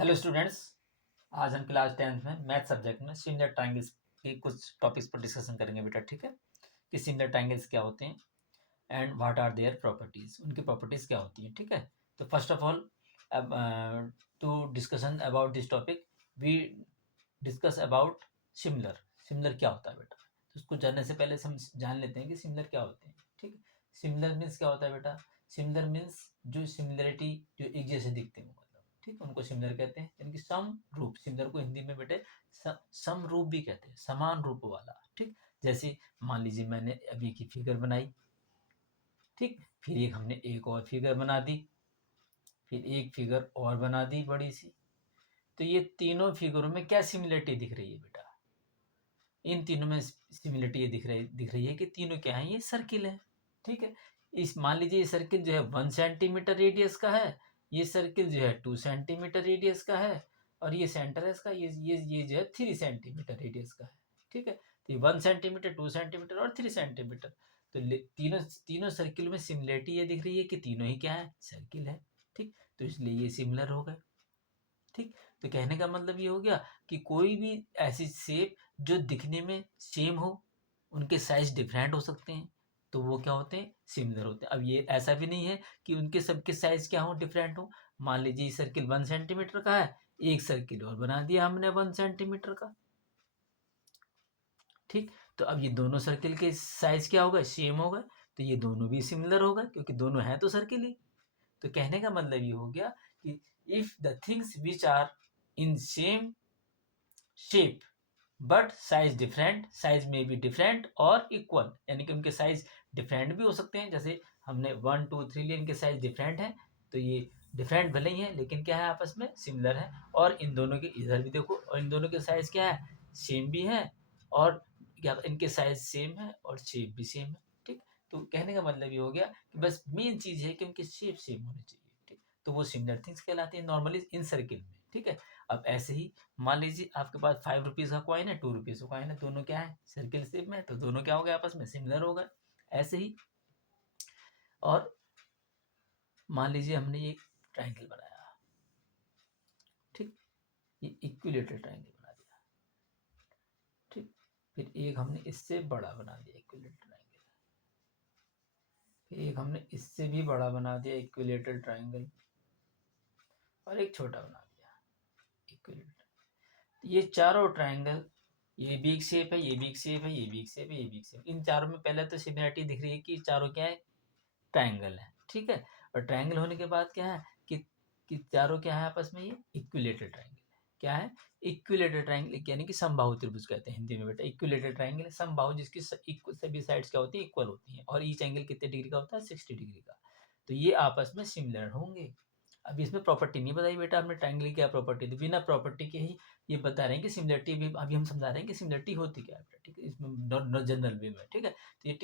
Hello students. आज हम class 10th में मैथ सब्जेक्ट में सिमिलर ट्रायंगल्स के कुछ टॉपिक्स पर डिस्कशन करेंगे बेटा। ठीक है कि सिमिलर ट्रायंगल्स क्या होते हैं and what are their properties, उनकी प्रॉपर्टीज क्या होती हैं। ठीक है, तो first of all to discussion about this topic we discuss about similar. Similar क्या होता है बेटा, तो उसको जानने से पहले हम जान लेते हैं कि सिमिलर क्या होते हैं। ठीक है, सिमिलर मीन्स क्या होता है बेटा। सिमिलर मीन्स जो सिमिलरिटी जो एक जैसे दिखते हैं, ठीक, उनको सिमिलर कहते हैं। यानी कि सम रूप, सिमिलर को हिंदी में बेटे सम रूप भी कहते हैं, समान रूप वाला। ठीक, जैसे मान लीजिए मैंने अभी की फिगर बनाई, ठीक, फिर एक हमने एक और फिगर बना दी, फिर एक फिगर और बना दी बड़ी सी। तो ये तीनों फिगरों में क्या सिमिलरिटी दिख रही है बेटा, इन तीनों में सिमिलरिटी ये दिख रही है कि तीनों क्या है, ये सर्किल है। ठीक है, इस मान लीजिए ये सर्किल जो है 1 सेंटीमीटर रेडियस का है, ये सर्किल जो है 2 सेंटीमीटर रेडियस का है, और ये सेंटर है इसका, ये जो है 3 सेंटीमीटर रेडियस का है। ठीक है, तो ये 1 सेंटीमीटर, 2 सेंटीमीटर और 3 सेंटीमीटर। तो तीनों तीनों सर्किल में सिमिलरिटी ये दिख रही है कि तीनों ही क्या है, सर्किल है। ठीक, तो इसलिए ये सिमिलर हो गए। ठीक, तो कहने का मतलब ये हो गया कि कोई भी ऐसी शेप जो दिखने में सेम हो, उनके साइज डिफरेंट हो सकते हैं, तो वो क्या होते हैं, सिमिलर होते हैं। अब ये ऐसा भी नहीं है कि उनके सबके साइज क्या हो, डिफरेंट हो। मान लीजिए सर्किल 1 सेंटीमीटर का है, एक सर्किल और बना दिया हमने 1 सेंटीमीटर का। ठीक, तो अब ये दोनों सर्किल के साइज क्या होगा, सेम होगा, तो ये दोनों भी सिमिलर होगा क्योंकि दोनों हैं तो सर्किल ही। तो कहने का मतलब ये हो गया कि if the things which are in same shape but size different, size में भी डिफरेंट और इक्वल, यानी कि उनके साइज डिफरेंट भी हो सकते हैं। जैसे हमने 1 2 3 लिए, इनके साइज डिफरेंट है, तो ये डिफरेंट भले ही है लेकिन क्या है, आपस में सिमिलर है। और इन दोनों के इधर भी देखो, और इन दोनों के साइज क्या है, सेम भी है, और क्या इनके साइज सेम है और शेप भी सेम है। ठीक, तो कहने का मतलब ये हो गया कि बस मेन चीज है कि उनकी शेप सेम होनी चाहिए। ठीक, तो वो सिमिलर थिंग्स कहलाती है नॉर्मली इन सर्किल में। ठीक है, अब ऐसे ही मान लीजिए आपके पास 5 रुपीज़ का कॉइन है, 2 रुपीज़ का कॉइन है, दोनों क्या है, सर्किल शेप में, तो दोनों क्या हो गए, आपस में सिमिलर हो गए। ऐसे ही, और मान लीजिए हमने ये ट्राइंगल बनाया, ठीक, ये इक्विलेटरल ट्राइंगल बना दिया। ठीक, फिर एक हमने इससे बड़ा बना दिया इक्विलेटरल ट्राइंगल, फिर एक हमने इससे भी बड़ा बना दिया इक्विलेटरल ट्राइंगल, और एक छोटा बना दिया इक्विलेटरल। ये चारों ट्राइंगल, ये भी एक शेप है, ये भी एक शेप है, ये भी एक शेप है, ये भी एक शेप। इन चारों में पहले तो सिमिलरिटी दिख रही है कि चारों क्या है, ट्रायंगल है। ठीक है, और ट्रायंगल होने के बाद क्या है कि चारों क्या है, आपस में ये इक्विलेटरल ट्रायंगल है। क्या है, इक्विलेटरल ट्रायंगल, यानी कि समबाहु त्रिभुज कहते हैं हिंदी में बेटा। इक्विलेटरल ट्रायंगल है समबाहु, जिसकी सभी साइड्स क्या होती है, इक्वल होती हैं, और ईच एंगल कितने डिग्री का होता है, 60 डिग्री का। तो ये आपस में सिमिलर होंगे। अब इसमें प्रॉपर्टी नहीं बताई बेटा हमने, ट्रायंगल की क्या प्रॉपर्टी थी, बिना प्रॉपर्टी के ही ये बता रहे हैं कि सिमिलरिटी भी, अभी हम समझा रहे हैं कि सिमिलरिटी होती क्या है बेटा। ठीक है, इसमें जनरल वे में। ठीक है, तो ये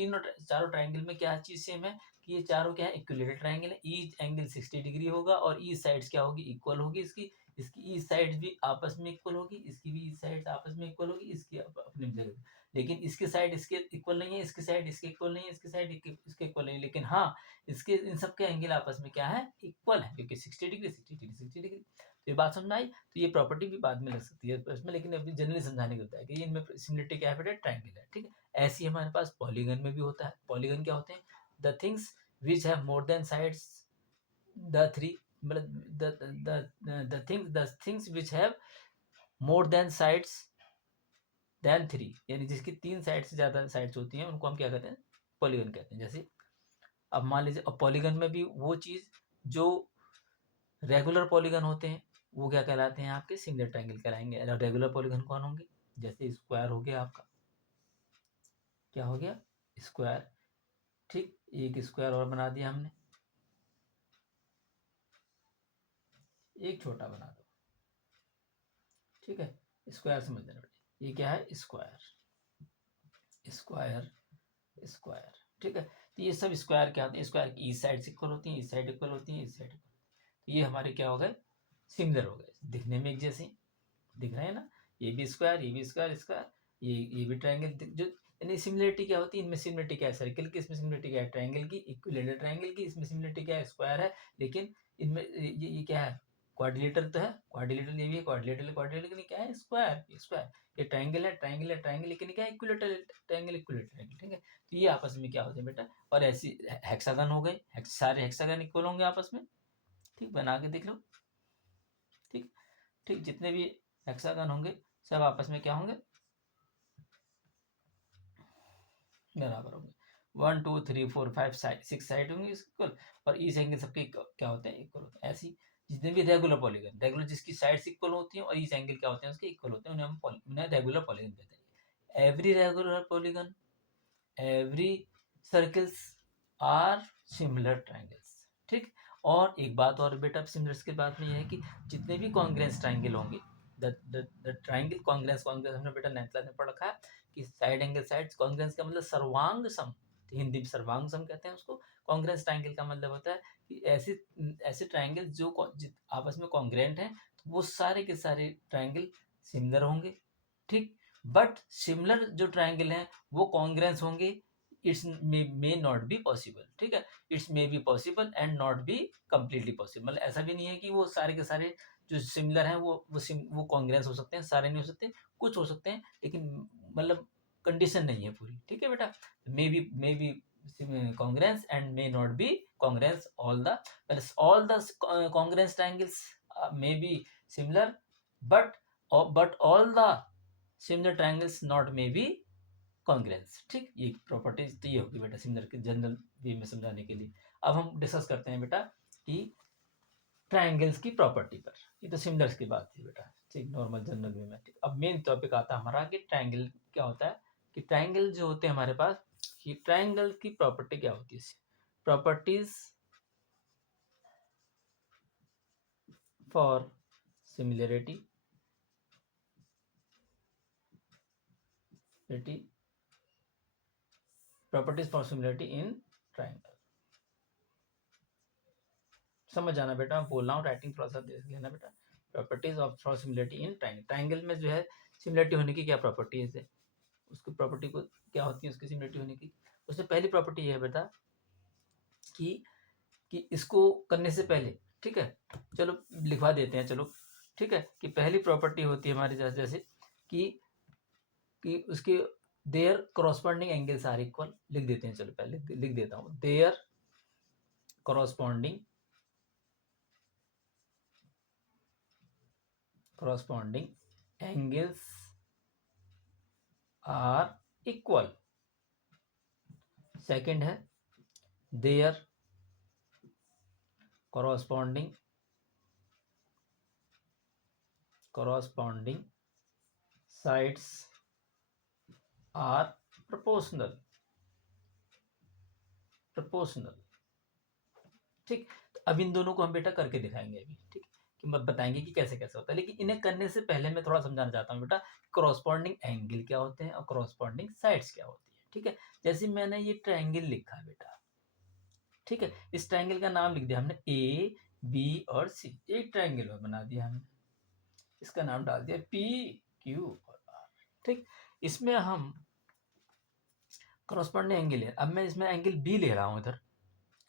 चारों ट्रायंगल में क्या चीज़ सेम है कि ये चारों क्या है, इक्विलेटरल ट्रायंगल है। ईच एंगल 60 डिग्री होगा, और ईच साइड्स क्या होगी, इक्वल होगी। इसकी इसकी ईच साइड्स भी आपस में इक्वल होगी, इसकी भी ईच साइड्स आपस में इक्वल होगी, इसकी अपनी जगह। लेकिन इसकी साइड इसके इक्वल नहीं है, इसकी साइड इसके इक्वल नहीं है, इसकी साइड इसके इक्वल नहीं है, लेकिन हाँ, इसके इन सब के एंगल आपस में क्या है, इक्वल है, क्योंकि 60 डिग्री 60 डिग्री 60 डिग्री। तो ये बात समझ में आई। तो ये प्रॉपर्टी भी बाद में लग सकती है इसमें, लेकिन अभी जनरली समझाने को होता है कि इनमें सिमिलरिटी क्या है बेटा, ट्रायंगल है। ठीक है, ऐसे ही हमारे पास पॉलीगन में भी होता है। पॉलीगन क्या होते हैं, the things which have more than sides, the three, मतलब the things which have more than sides than three, यानी जिसकी 3 साइड से ज़्यादा साइड्स होती हैं, उनको हम क्या कहते हैं, पॉलीगन कहते हैं। जैसे अब मान लीजिए, अब पॉलीगन में भी वो चीज़ जो रेगुलर पॉलीगन होते हैं, वो क्या कहलाते हैं, आपके सिंगल ट्रायंगल कहलाएंगे। रेगुलर पॉलीगन कौन होंगे, जैसे स्क्वायर हो गया आपका, क्या हो गया, स्क्वायर। ठीक, एक स्क्वायर और बना दिया हमने, एक छोटा बना दो। ठीक है, स्क्वायर समझ लेना बेटे, ये क्या है, स्क्वायर स्क्वायर स्क्वायर। ठीक है, तो ये सब स्क्वायर क्या होते हैं, स्क्वायर की इस साइड से इक्वल होती है, इस साइड इक्वल होती है, इस साइड इक्वल। तो ये हमारे क्या हो गए, सिमिलर हो गए, दिखने में एक जैसे दिख रहे हैं ना। ये भी स्क्वायर, ये भी स्क्वायर स्क्वायर, ये भी ट्रायंगल। जो यानी सिमिलरिटी क्या होती है, इनमें सिमिलरिटी क्या है, सर्किल की, इसमें सिमिलरिटी क्या है, ट्रायंगल की, इक्विलेटरल ट्रायंगल की, इसमें सिमिलरिटी क्या है, स्क्वायर है। लेकिन इनमें ये क्या है, क्वाड्रिलेटरल तो है, क्वाड्रिलेटरल ये भी है, क्वाड्रिलेटरल क्वाड्रिलेटरल क्या है, स्क्वायर, ये स्क्वायर, ये ट्रायंगल है, ट्रायंगल है, ट्रायंगल लेकिन क्या है, इक्विलेटरल ट्रायंगल, इक्विलेटरल, ठीक है। तो ये आपस में क्या होते हैं बेटा, और ऐसी हेक्सागन हो गए, सारे हेक्सागन इक्वल होंगे आपस में, ठीक, बना के देख लो, ठीक, ठीक, जितने भी हेक्सागन होंगे सब आपस में क्या होंगे, बराबर होंगे। 1 2 3 4 5 साइड 6 साइड होंगे इक्वल, और इस एंगल सबके क्या होते हैं, इक्वल होते हैं। ऐसी जितने भी रेगुलर पॉलीगन, रेगुलर जिसकी साइड्स इक्वल होती हैं और इस एंगल क्या होते हैं उसके इक्वल होते हैं, उन्हें रेगुलर पॉलीगन कहते हैं। Every regular polygon, every circles are similar triangles, ठीक। और एक बात और बेटा सिमिलर्स के बात में यह है कि जितने भी कॉन्ग्रेंस ट्रायंगल होंगे, द ट्रायंगल कॉन्ग्रेंस, कॉन्ग्रेंस हमने बेटा 9th क्लास में पढ़ रखा है कि साइड एंगल साइड्स, कॉन्ग्रेंस का मतलब सर्वांग सम, हिंदी में सर्वांग सम कहते हैं उसको। कॉन्ग्रेंस ट्रायंगल का मतलब होता है कि ऐसे ऐसे ट्रायंगल जो आपस में कॉन्ग्रेंट हैं, तो वो सारे के सारे ट्रायंगल सिमिलर होंगे, ठीक। बट सिमिलर जो ट्रायंगल हैं वो कॉन्ग्रेंस होंगे, it's may not be possible, ठीक है। It's may be possible and not be completely possible, मतलब ऐसा भी नहीं है कि वो सारे के सारे जो सिमिलर हैं वो कॉन्ग्रेंस हो सकते हैं, सारे नहीं हो सकते, कुछ हो सकते हैं, लेकिन मतलब कंडीशन नहीं है पूरी, ठीक है बेटा। May be congruence and may not be congruence, all the congruence triangles may be similar, but all the similar triangles not may be congruence, ठीक। ये प्रॉपर्टीज तो ये होगी बेटा सिमिलर के जनरल वे में समझाने के लिए। अब हम डिस्कस करते हैं बेटा कि ट्रायंगल्स की प्रॉपर्टी पर, ये तो सिमिलर्स की बात थी बेटा, ठीक, नॉर्मल जनरल वे में, ठीक। अब मेन टॉपिक आता है हमारा कि ट्रायंगल क्या होता है, कि ट्रायंगल जो होते हैं हमारे पास, कि ट्रायंगल की प्रॉपर्टी क्या होती है, properties for similarity, properties for similarity in triangle, समझ जाना बेटा, मैं बोल रहा हूँ, राइटिंग थोड़ा सा देख लेना बेटा। Properties of for similarity in triangle, triangle में जो है सिमिलरिटी होने की क्या प्रॉपर्टीज है, उसकी प्रॉपर्टी को क्या होती है उसकी सिमिलरिटी होने की। उससे पहली प्रॉपर्टी है बेटा कि इसको करने से पहले, ठीक है, चलो लिखवा देते हैं, चलो, ठीक है, कि पहली प्रॉपर्टी होती है हमारी जैसे कि उसके their corresponding angles are equal, लिख देते हैं, चलो पहले लिख देता हूँ, their corresponding angles are equal। Second है their corresponding sides are proportional, ठीक। तो अब इन दोनों को हम बेटा करके दिखाएंगे अभी, ठीक, कि बताएंगे कि कैसे कैसे होता है, लेकिन इन्हें करने से पहले मैं थोड़ा समझाना चाहता हूँ बेटा करॉस्पॉन्डिंग एंगल क्या होते हैं और करॉस्पॉन्डिंग साइड्स क्या होती है, ठीक है। जैसे मैंने ये ट्रायंगल लिखा है बेटा, ठीक है, इस ट्रायंगल का नाम लिख दिया हमने ए बी और सी, एक ट्रायंगल में बना दिया हमने, इसका नाम डाल दिया पी क्यू और आर, ठीक। इसमें हम करॉस्पॉन्डिंग एंगल है, अब मैं इसमें एंगल बी ले रहा हूँ इधर,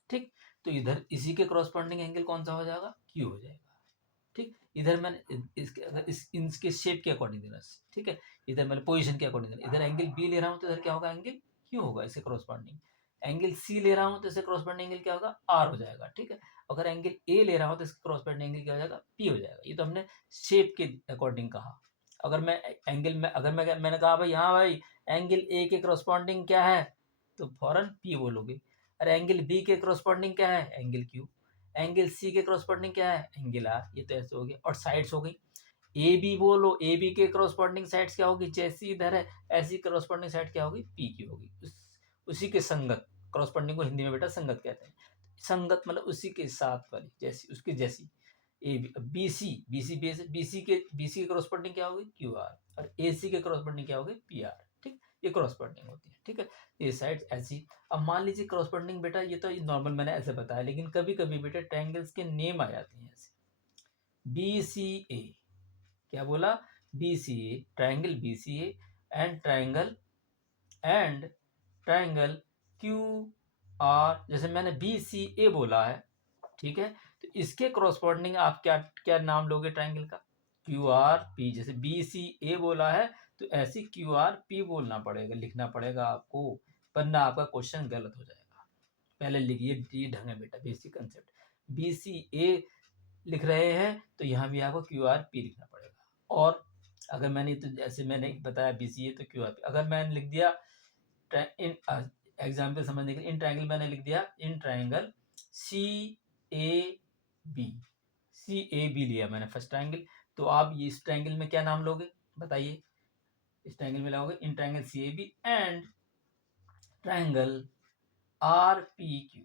ठीक, तो इधर इसी के करॉस्पॉन्डिंग एंगल कौन सा हो जाएगा, क्यू हो जाएगा, ठीक। इधर मैंने इनके शेप के अकॉर्डिंग देना, ठीक है, इधर मैंने पोजीशन के अकॉर्डिंग देना, इधर एंगल बी ले रहा हूँ तो इधर क्या होगा, एंगल क्यू होगा इसके करॉस्पॉन्डिंग। एंगल सी ले रहा हूँ तो इससे करॉस्पॉन्डिंग एंगल क्या होगा, आर हो जाएगा, ठीक है। अगर एंगल ए ले रहा हूँ तो इसका करॉस्पॉन्डिंग एंगल क्या हो जाएगा, पी हो जाएगा। ये तो हमने शेप के अकॉर्डिंग कहा। अगर मैं एंगल में अगर मैंने कहा भाई हाँ भाई एंगल ए के करॉस्पॉन्डिंग क्या है, तो फौरन पी बोलोगे। और एंगल बी के करॉस्पॉन्डिंग क्या है, एंगल क्यू। एंगल सी के करॉस्पॉन्डिंग क्या है, एंगल आर। ये तो ऐसे हो गया। और साइड्स हो गई, ए बी बोलो, ए बी के करॉस्पॉन्डिंग साइड्स क्या होगी, जैसी इधर है ऐसी करॉस्पॉन्डिंग साइड क्या होगी, पी की होगी, उसी के संगत। करॉस्पॉन्डिंग को हिंदी में बेटा संगत कहते हैं। संगत मतलब उसी के साथ वाली, जैसी, उसकी जैसी। ए बी सी, बी सी के करॉस्पॉन्डिंग क्या होगी, क्यू आर। और ए सी के करॉस्पॉन्डिंग क्या होगी, पी आर, ठीक। ये करॉस्पॉन्डिंग होती है, ठीक है। ये साइड ऐसी। अब मान लीजिए करॉस्पॉन्डिंग बेटा, ये तो नॉर्मल मैंने ऐसे बताया, लेकिन कभी कभी बेटा ट्रायंगल्स के नेम आ जाते हैं ऐसे। बी सी ए, क्या बोला, B C A, triangle B C A and triangle Q R. जैसे मैंने बी सी ए बोला है, ठीक है, तो इसके कॉरस्पॉन्डिंग आप क्या क्या नाम लोगे ट्राइंगल का? Q R P. जैसे बी सी ए बोला है तो ऐसी क्यू आर पी बोलना पड़ेगा, लिखना पड़ेगा आपको, वरना आपका क्वेश्चन गलत हो जाएगा। पहले लिखिए, ये ढंग है बेटा, बेसिक कंसेप्ट। बी सी ए लिख रहे हैं तो यहाँ भी आपको क्यू आर पी लिखना पड़ेगा। और अगर मैंने तो जैसे मैंने बताया बी सी ए तो क्यू आर पी, अगर मैंने लिख दिया इन एग्जाम्पल समझने के लिए, इन ट्राइंगल मैंने लिख दिया in triangle C A B, C A B लिया मैंने फर्स्ट ट्राइंगल, तो आप ये इस ट्राइंगल में क्या नाम लोगे बताइए? इस ट्राइंगल में लाओगे in triangle C A B and triangle R P Q,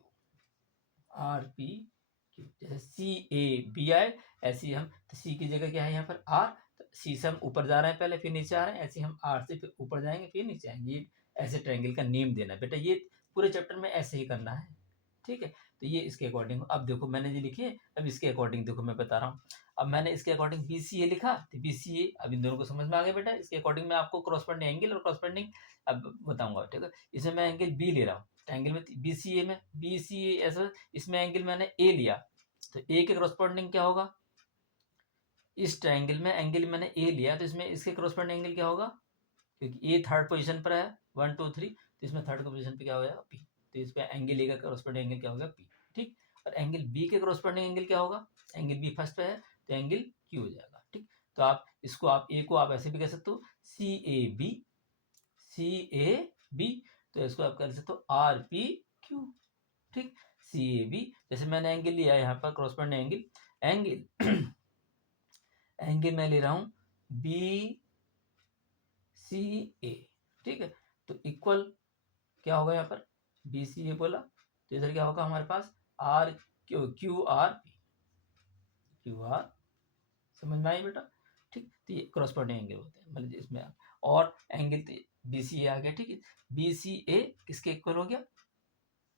R P Q. जैसे सी ए बी आए ऐसे हम, तो सी की जगह क्या है यहाँ पर आर, तो सी से हम ऊपर जा रहे हैं पहले फिर नीचे आ रहे हैं, ऐसे हम आर से फिर ऊपर जाएंगे फिर नीचे आएंगे। ये ऐसे ट्रायंगल का नेम देना बेटा, ये पूरे चैप्टर में ऐसे ही करना है, ठीक है। तो ये इसके अकॉर्डिंग, अब देखो मैंने ये लिखी है, अब इसके अकॉर्डिंग देखो मैं बता रहा हूँ। अब मैंने इसके अकॉर्डिंग बी सी ए लिखा, तो बी सी ए, अब इन दोनों को समझ में आ गया बेटा। इसके अकॉर्डिंग मैं आपको क्रॉसपेंडिंग एंगल और क्रॉसपेंडिंग अब बताऊंगा, ठीक है। इसमें मैं एंगल बी ले रहा हूँ, एंगल में बी सी ए में, बी सी ए ऐसा, इसमें एंगल मैंने ए लिया, तो ए के क्रॉसपेंडिंग क्या होगा? इस ट्रायंगल में एंगल मैंने ए लिया, तो इसमें इसके क्रॉसपेंडिंग एंगल क्या होगा? क्योंकि ए थर्ड पोजीशन पर है 1 2 3, तो इसमें थर्ड पोजीशन पे क्या हो जाएगा? पी। तो इस पे एंगल ए का क्रॉसपेंडिंग एंगल क्या होगा? पी, ठीक। और एंगल बी के क्रॉसपेंडिंग एंगल क्या होगा? एंगल बी फर्स्ट पे है तो एंगल क्यू हो जाएगा, ठीक। तो आप इसको, आप ए को आप ऐसे भी कह सकते हो सी A B, C A B, तो इसको आप कर सकते हो आर पी क्यू, ठीक। सी ए बी, जैसे मैंने एंगल लिया यहाँ पर क्रॉसपेंडिंग एंगल एंगल मैं ले रहा हूँ बी सी ए, ठीक है। तो इक्वल क्या होगा यहाँ पर? बी सी ए बोला तो इधर क्या होगा हमारे पास? R Q, Q R P, Q R, समझ में आई बेटा, ठीक। तो ये क्रॉसपेंडिंग एंगल होते हैं, मतलब इसमें और एंगल बी सी ए आ गया, ठीक है। बी सी ए किसके इक्वल हो गया?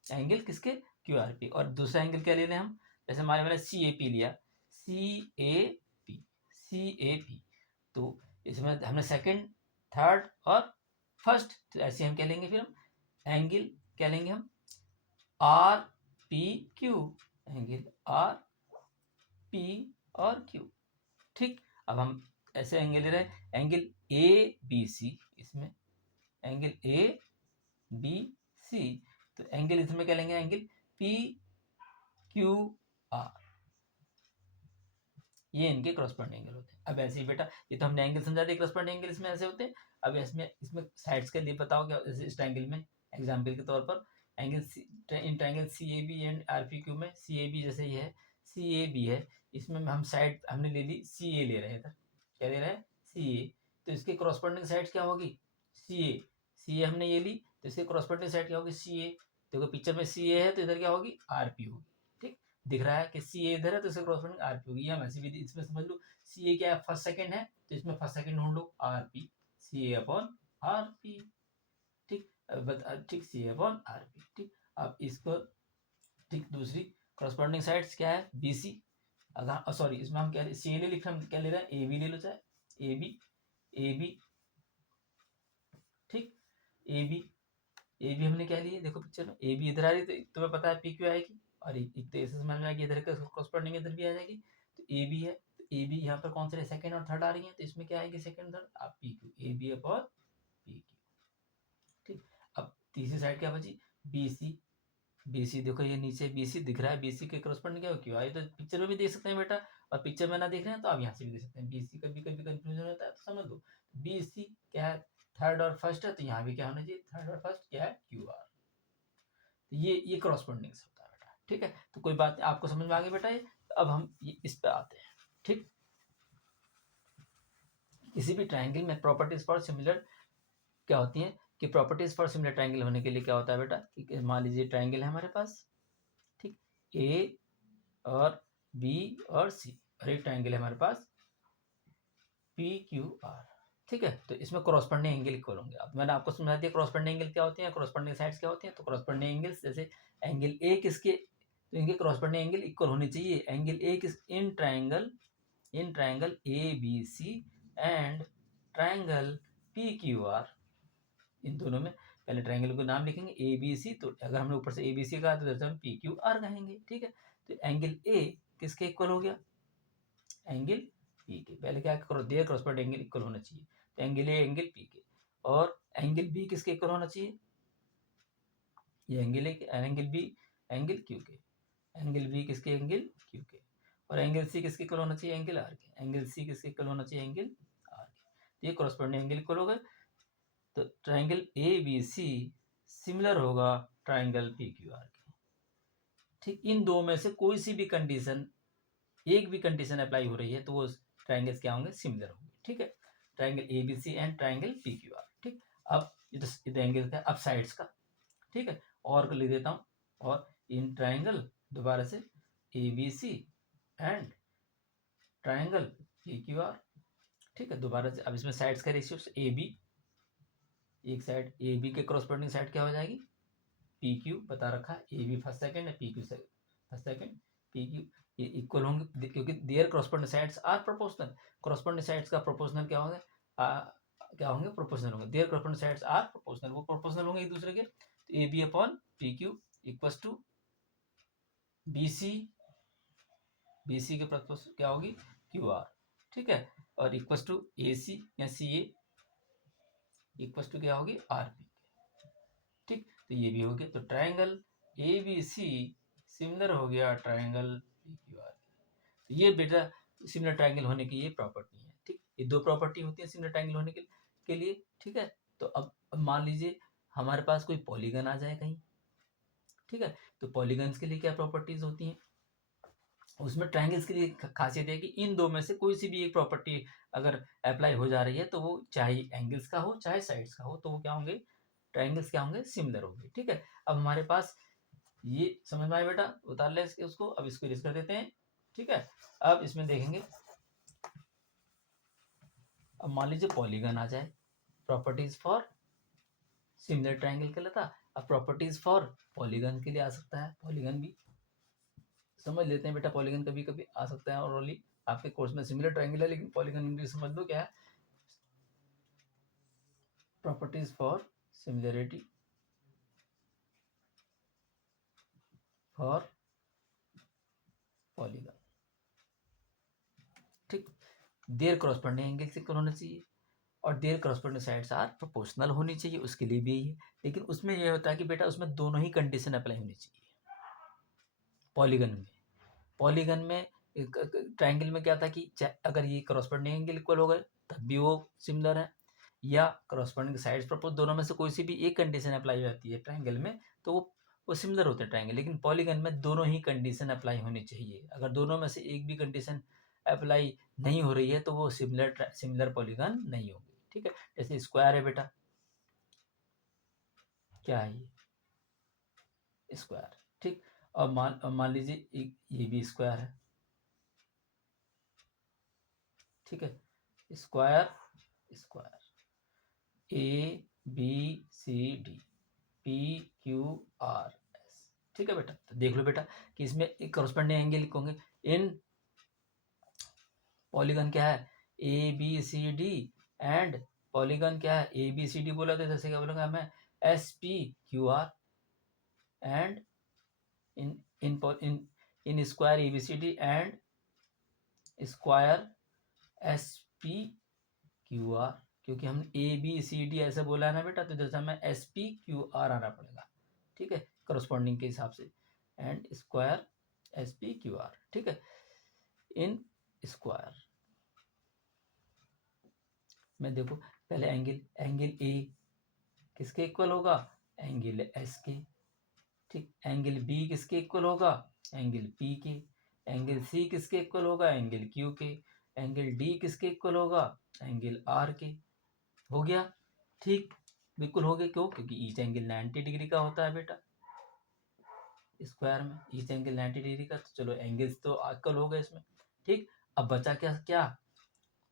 एंगल किसके? Q R P. और दूसरा एंगल क्या ले रहे हैं हम? जैसे हमारे मैंने सी ए पी लिया, सी A P, C A P, तो इसमें हमने सेकंड, थर्ड और फर्स्ट, तो ऐसे हम क्या लेंगे फिर? हम एंगल क्या लेंगे? हम are P Q, angle R P और क्यू, ठीक। अब हम ऐसे एंगल ले रहे हैं, एंगल ए बी सी, इसमें एंगल ए बी सी, तो एंगल इसमें क्या लेंगे? एंगल पी क्यू आर, ये इनके क्रॉसपेंडिंग एंगल होते हैं। अब ऐसे ही बेटा, ये तो हमने एंगल समझा दिया, क्रॉसपेंडिंग एंगल इसमें ऐसे होते हैं। अब इसमें इसमें साइड्स के लिए बताओ क्या? जैसे इस ट्रायंगल में एग्जांपल के तौर पर angle in triangle C A B and R P Q में, सी ए बी जैसे ये है, सी ए बी है, इसमें हम साइड हमने ले ली सी ए ले रहे हैं, इधर क्या ले रहे हैं? सी ए, तो इसके क्रॉसपेंडिंग साइड क्या होगी? सी ए, सी ए हमने ये ली, तो इसके क्रॉसपेंडिंग साइड क्या होगी? सी ए। देखो पिक्चर में सी ए है तो इधर क्या होगी? आर पी होगी, ठीक। दिख रहा है कि सी ए इधर है तो इसका क्रॉसपेंडिंग आर पी होगी। या वैसे भी इसमें समझ लो सी ए क्या है? फर्स्ट सेकंड है, तो इसमें फर्स्ट सेकंड ढूंढ लो, R P, C A upon R P, ठीक। ठीक, C A upon R P, ठीक। अब इसको, ठीक, दूसरी क्रॉसपेंडिंग साइड्स क्या है? B C. अगर सॉरी, इसमें हम क्या सी ए ले लिख रहे हैं, क्या ले रहे हैं? ए बी ले लो, चाहे ए बी, ए बी, ठीक। ए बी, ए बी हमने क्या लिए? देखो पिक्चर में ए बी इधर आ रही, तो तुम्हें पता है पी क्यू आएगी, और एक तो ऐसे समझ में आएगी इधर का क्रॉसपेंडिंग इधर भी आ जाएगी, तो ए बी है, तो ए बी यहाँ पर कौन से सेकंड और थर्ड आ रही है, तो इसमें क्या आएगी? सेकंड थर्ड, आप P Q, A B upon P Q, ठीक। अब तीसरी साइड क्या बची? बी सी, बी सी देखो ये नीचे बी सी दिख रहा है, बी सी के क्रॉसपेंडिंग क्या हो? क्यू आई, तो पिक्चर में भी देख सकते हैं बेटा, और पिक्चर में ना देख रहे हैं तो आप यहाँ से भी देख सकते हैं। बी सी कभी कभी कंफ्यूजन होता है तो समझ लो, बी सी क्या है? थर्ड और फर्स्ट है, तो यहाँ भी क्या होना चाहिए? थर्ड और फर्स्ट क्या है? Q R. ये क्रॉसपेंडिंग से होता है बेटा, ठीक है। तो कोई बात नहीं, आपको समझ में आ गई बेटा ये। तो अब हम ये इस पे आते हैं, ठीक। किसी भी ट्रायंगल में प्रॉपर्टीज फॉर सिमिलर क्या होती हैं? कि प्रॉपर्टीज फॉर सिमिलर ट्रायंगल होने के लिए क्या होता है बेटा? कि मान लीजिए ट्रायंगल है हमारे पास, ठीक, ए और बी और सी, और एक ट्रायंगल है हमारे पास पी क्यू आर, ठीक है। तो इसमें क्रॉसपेंडिंग एंगल इक्वल होंगे। अब मैंने आपको समझा दिया क्रॉसपेंडिंग एंगल क्या होते हैं, क्रॉसपेंडिंग साइड्स क्या होती हैं। तो क्रॉसपेंडिंग एंगल्स, जैसे एंगल ए किसके, तो इनके क्रॉसपेंडिंग एंगल इक्वल होने चाहिए। एंगल ए किस, इन triangle A B C and triangle P Q R, इन दोनों में पहले ट्रायंगल को नाम लिखेंगे ए बी सी, तो अगर हमने ऊपर से ए बी सी कहा तो जैसे हम पी क्यू आर कहेंगे, ठीक है। तो एंगल ए किसके इक्वल हो गया, एंगल पी के। पहले क्या करो, देयर कॉरस्पॉन्डिंग एंगल इक्वल होना चाहिए, तो एंगल ए एंगल पी के, और एंगल बी किसके इक्वल होना चाहिए, ये angle A angle B angle Q के, एंगल बी किसके एंगल क्यू के, और एंगल सी किसके इक्वल होना चाहिए, एंगल आर के, एंगल सी किसके इक्वल होना चाहिए, एंगल आर के। ये कॉरस्पॉन्डिंग एंगल इक्वल हो गए। तो triangle A B C similar होगा ट्राइंगल पी क्यू आर के। ठीक, इन दो में से कोई सी भी कंडीशन, एक भी कंडीशन अप्लाई हो रही है तो वो ट्राइंगल्स क्या होंगे, सिमिलर होंगे। ठीक है, triangle A B C and triangle P Q R. ठीक, अब ये एंगल का, अब साइड्स का। ठीक है, और लिख देता हूँ, और इन ट्राइंगल दोबारा से A B C and triangle P Q R. ठीक है, दोबारा से अब इसमें साइड्स का रेशियो ए बी, एक साइड ए बी के क्रॉसपोर्डिंग साइड क्या हो जाएगी, पी क्यू बता रखा है, ए बी फर्स्ट सेकंड है, P Q first second, P Q ये इक्वल होंगे क्योंकि their corresponding sides are proportional. Corresponding sides का प्रोपोर्शनल क्या होंगे, क्या होंगे, प्रोपोर्शनल होंगे। Their corresponding sides are proportional, वो प्रोपोर्शनल होंगे एक दूसरे के। तो A B upon P Q equals to B C, B C के प्रोपोर्शनल क्या होगी, क्यू आर। ठीक है, और इक्वल्स टू ए सी या सी ए इक्वल्स टू क्या होगी, आर पी। ठीक, तो ये भी हो गया। तो triangle A B C similar हो गया ट्राइंगल पी क्यू आर। तो ये बेटा सिमिलर ट्राइंगल होने की ये प्रॉपर्टी है। ठीक, ये दो प्रॉपर्टी होती है सिमिलर ट्राइंगल होने के लिए। ठीक है, तो अब मान लीजिए हमारे पास कोई पॉलीगन आ जाए कहीं। ठीक है, तो पॉलीगन्स के लिए क्या प्रॉपर्टीज होती हैं, उसमें ट्राइंगल्स के लिए खासियत है कि इन दो में से कोई सी भी एक प्रॉपर्टी अगर अप्लाई हो जा रही है तो वो चाहे एंगल्स का हो चाहे साइड्स का हो, तो वो क्या होंगे, ट्राइंगल्स क्या होंगे, सिमिलर होंगे। ठीक है, अब हमारे पास ये समझ में आया बेटा, उतार ले उसको, अब इसको इरेज कर देते हैं। ठीक है, अब इसमें देखेंगे, अब मान लीजिए पॉलीगन आ जाए, प्रॉपर्टीज फॉर सिमिलर ट्राइंगल के लिए था, अब प्रॉपर्टीज फॉर पॉलीगन के लिए आ सकता है, पॉलीगन भी समझ लेते हैं बेटा, पॉलीगन कभी कभी आ सकता है, और ओनली आपके कोर्स में सिमिलर ट्राइंगल है लेकिन पॉलीगन भी समझ लो क्या है, properties for similarity for polygon. ठीक, देयर कॉरस्पॉन्डिंग एंगल से होना चाहिए, और their corresponding sides are proportional होनी चाहिए, उसके लिए भी यही है। लेकिन उसमें यह होता है कि बेटा उसमें दोनों ही कंडीशन अप्लाई होनी चाहिए। पॉलीगन में, पॉलीगन में ट्राइंगल में क्या था कि अगर ये कॉरस्पॉन्डिंग एंगल इक्वल हो गए तब भी वो सिमिलर है, या कॉरस्पॉन्डिंग साइड्स प्रपोज दोनों में से कोई सी भी एक कंडीशन अप्लाई हो जाती है ट्राइंगल में, तो वो सिमिलर होते हैं ट्राइंगल। लेकिन पॉलीगन में दोनों ही कंडीशन अप्लाई होनी चाहिए, अगर दोनों में से एक भी कंडीशन अप्लाई नहीं हो रही है तो वो सिमिलर पॉलीगन नहीं होगी। ठीक है, जैसे स्क्वायर है बेटा, क्या है ये स्क्वायर। ठीक, और मान लीजिए ये भी स्क्वायर है। ठीक है, square, square A B C D P Q R S. ठीक है बेटा, तो देख लो बेटा कि इसमें एक कॉरस्पॉन्डिंग एंगल लिखोगे। इन पॉलीगन क्या है, A B C D, and polygon क्या है, ए बी सी डी बोला तो जैसे क्या बोलूँगा मैं, S P Q R, and in in in in square A B C D and square S P Q R, क्योंकि हम ए बी सी डी ऐसे बोला है ना बेटा, तो जैसे हमें एस पी क्यू आर आना पड़ेगा। ठीक है, करस्पॉन्डिंग के हिसाब से, and square S P Q R. ठीक है, इन स्क्वायर में देखो, पहले एंगल, एंगल ए किसके इक्वल होगा, एंगल एस के। ठीक, एंगल बी किसके इक्वल होगा, एंगल पी के। एंगल सी किसके इक्वल होगा, एंगल क्यू के। एंगल डी किसके इक्वल होगा, एंगल आर के। हो गया, ठीक, बिल्कुल हो गया। क्यों, क्योंकि ईच एंगल 90 डिग्री का होता है बेटा, स्क्वायर में ईच एंगल 90 डिग्री का। तो चलो एंगल्स तो इक्वल हो गए इसमें। ठीक, अब बचा क्या क्या,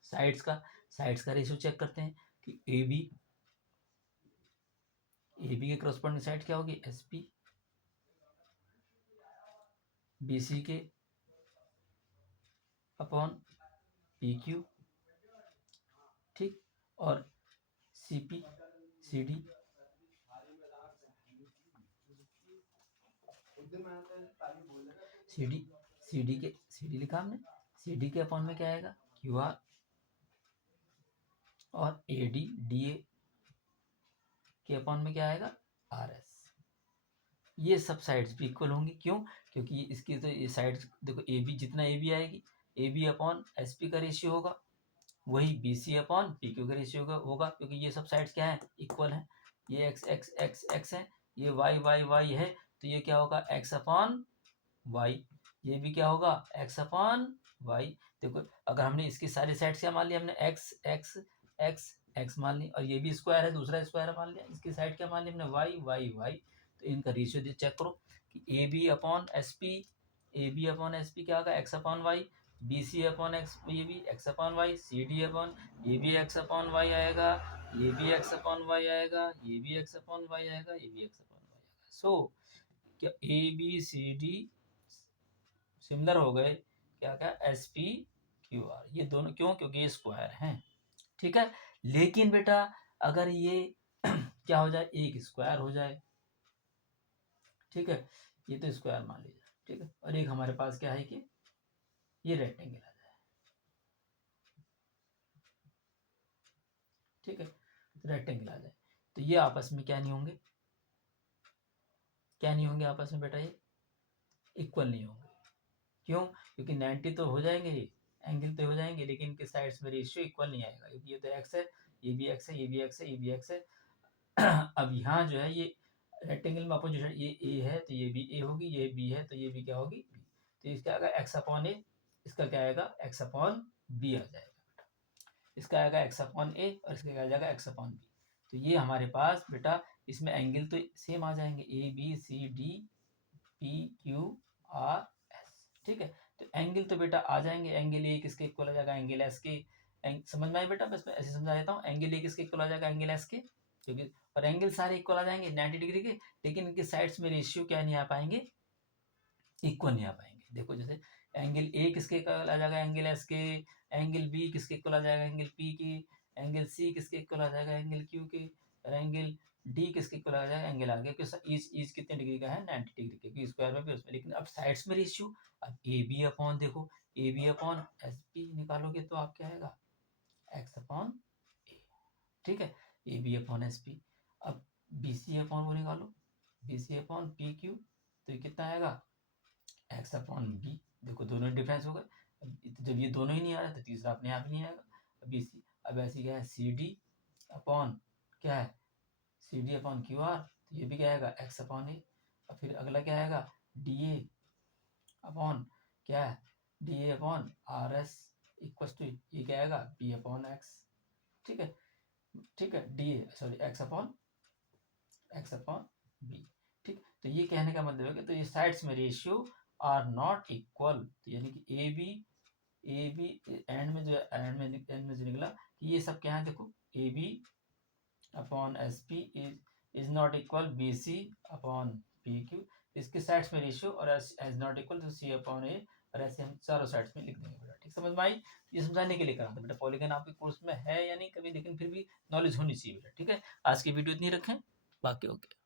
साइड्स का। साइड्स का रेशियो चेक करते हैं कि ए बी के क्रॉसपॉन्डिंग साइड क्या होगी, एस पी, बी सी के अपॉन पी क्यू। ठीक, और C P C D, C D C D लिखा हमने, सी डी के अपॉन में क्या आएगा क्यू आर, और ए डी डी ए के अपॉन में क्या आएगा आर एस। ये सब साइड्स भी इक्वल होंगी, क्यों? क्योंकि इसकी तो ये साइड्स देखो, ए बी जितना ए बी आएगी, A B upon S P का रेशियो होगा, वही B C upon P Q का रेशियो होगा, क्योंकि ये सब साइड्स क्या है इक्वल है। ये एक्स एक्स एक्स एक्स है, ये वाई वाई वाई है, तो ये क्या होगा एक्स अपॉन वाई, ये भी क्या होगा एक्स अपॉन वाई। देखो अगर हमने इसकी सारी साइड्स क्या मान लिया, हमने एक्स एक्स एक्स एक्स मान ली, और ये भी स्क्वायर है, दूसरा स्क्वायर मान लिया, इसकी साइड क्या मान लिया हमने वाई वाई वाई। तो इनका रेशियो चेक करो कि A B upon S P, A B upon S P क्या होगा X upon Y, B C upon X ये भी X upon Y, C D upon ये भी एक्स अपॉन वाई आएगा, ये भी एक्स अपॉन वाई आएगा, ये भी एक्स अपॉन वाई आएगा, ये भी एक्स अपॉन वाई आएगा। सो क्या A B C D similar हो गए क्या क्या एस पी क्यू आर, ये दोनों क्यों? क्योंकि ये स्क्वायर हैं, ठीक है। लेकिन बेटा अगर ये क्या हो जाए, एक स्क्वायर हो जाए, ठीक है, ये तो स्क्वायर मान लीजिए, ठीक है, और एक हमारे पास क्या है कि ये रेक्टेंगल आ जाए, ठीक है, रेक्टेंगल आ जाए, तो ये आपस में क्या नहीं होंगे, क्या नहीं होंगे आपस में बेटा, ये इक्वल नहीं होंगे। क्यों? क्योंकि 90 तो हो जाएंगे, ये एंगल तो हो जाएंगे, लेकिन इनके साइड्स में रेशियो इक्वल नहीं आएगा, क्योंकि ये तो एक्स है, ये भी एक्स है, ये भी एक्स है, ये भी एक्स है। अब यहाँ जो है ये रेक्टेंगल में अपोजिशन, ये ए है तो ये भी ए होगी, ये बी है तो ये भी क्या होगी बी, तो इसका आएगा एक्स अपॉन ए, इसका क्या आएगा एक्स अपॉन बी आ जाएगा, इसका आएगा एक्स अपॉन ए और इसका क्या आ जाएगा एक्स अपॉन बी। तो ये हमारे पास बेटा इसमें एंगल तो सेम आ जाएंगे, A B C D P Q R S, ठीक है। तो एंगल तो बेटा आ जाएंगे, एंगल ए किसके इक्वल आ जाएगा एंगल एस के, समझ में आए बेटा, बस मैं ऐसे समझा देता हूँ, एंगल ए किसके इक्वल आ जाएगा एंगल एस के, क्योंकि और एंगल सारे इक्वल आ जाएंगे 90 डिग्री के, लेकिन इनके साइड्स में रेशियो क्या नहीं आ पाएंगे, इक्वल नहीं आ पाएंगे। देखो जैसे एंगल ए किसके इक्वल आ जाएगा एंगल एस के, एंगल बी किसके इक्वल आ जाएगा एंगल पी के, एंगल सी किसके इक्वल आ जाएगा एंगल क्यू के, और एंगल डी किसके इक्वल आ जाएगा एंगल आगे, क्योंकि ईच कितने डिग्री का है 90 डिग्री के, क्योंकि स्क्वायर में भी उसमें, लेकिन अब साइड्स में रेशियो, अब ए बी अपॉन देखो, A B upon S P निकालोगे तो आप क्या आएगा एक्स अपॉन ए, ठीक है, A B upon S P. अब बी सी अपॉन वो निकालो, B C upon P Q, तो ये कितना आएगा एक्स अपॉन बी, देखो दोनों डिफरेंस हो गए, अब जब ये दोनों ही नहीं आ रहा तो तीसरा अपने आप नहीं आएगा, अब सी, अब ऐसी क्या है सी डी अपॉन क्या है C D upon Q R, तो ये भी क्या आएगा एक्स अपॉन ए, और फिर अगला क्या आएगा डी ए अपॉन क्या है D A upon R S equal to ये क्या आएगा बी अपॉन एक्स, ठीक है, ठीक है, D A sorry X upon B, ठीक। तो ये कहने का मतलब है कि तो ये साइड्स में रेशियो आर नॉट इक्वल, तो यानी कि ए बी एंड में जो एंड में जो निकला कि ये सब क्या है, देखो A B upon S P is not equal B C upon P Q, इसके साइड्स में रेशियो और is not equal to C upon A, और ऐसे हम चारों साइड्स में लिख देंगे बेटा, ठीक समझ में आई। ये समझाने के लिए करा था बेटा, पॉलीगन आपके कोर्स में है या नहीं कभी, लेकिन फिर भी नॉलेज होनी चाहिए बेटा, ठीक है। आज की वीडियो इतनी रखें, बाकी ओके।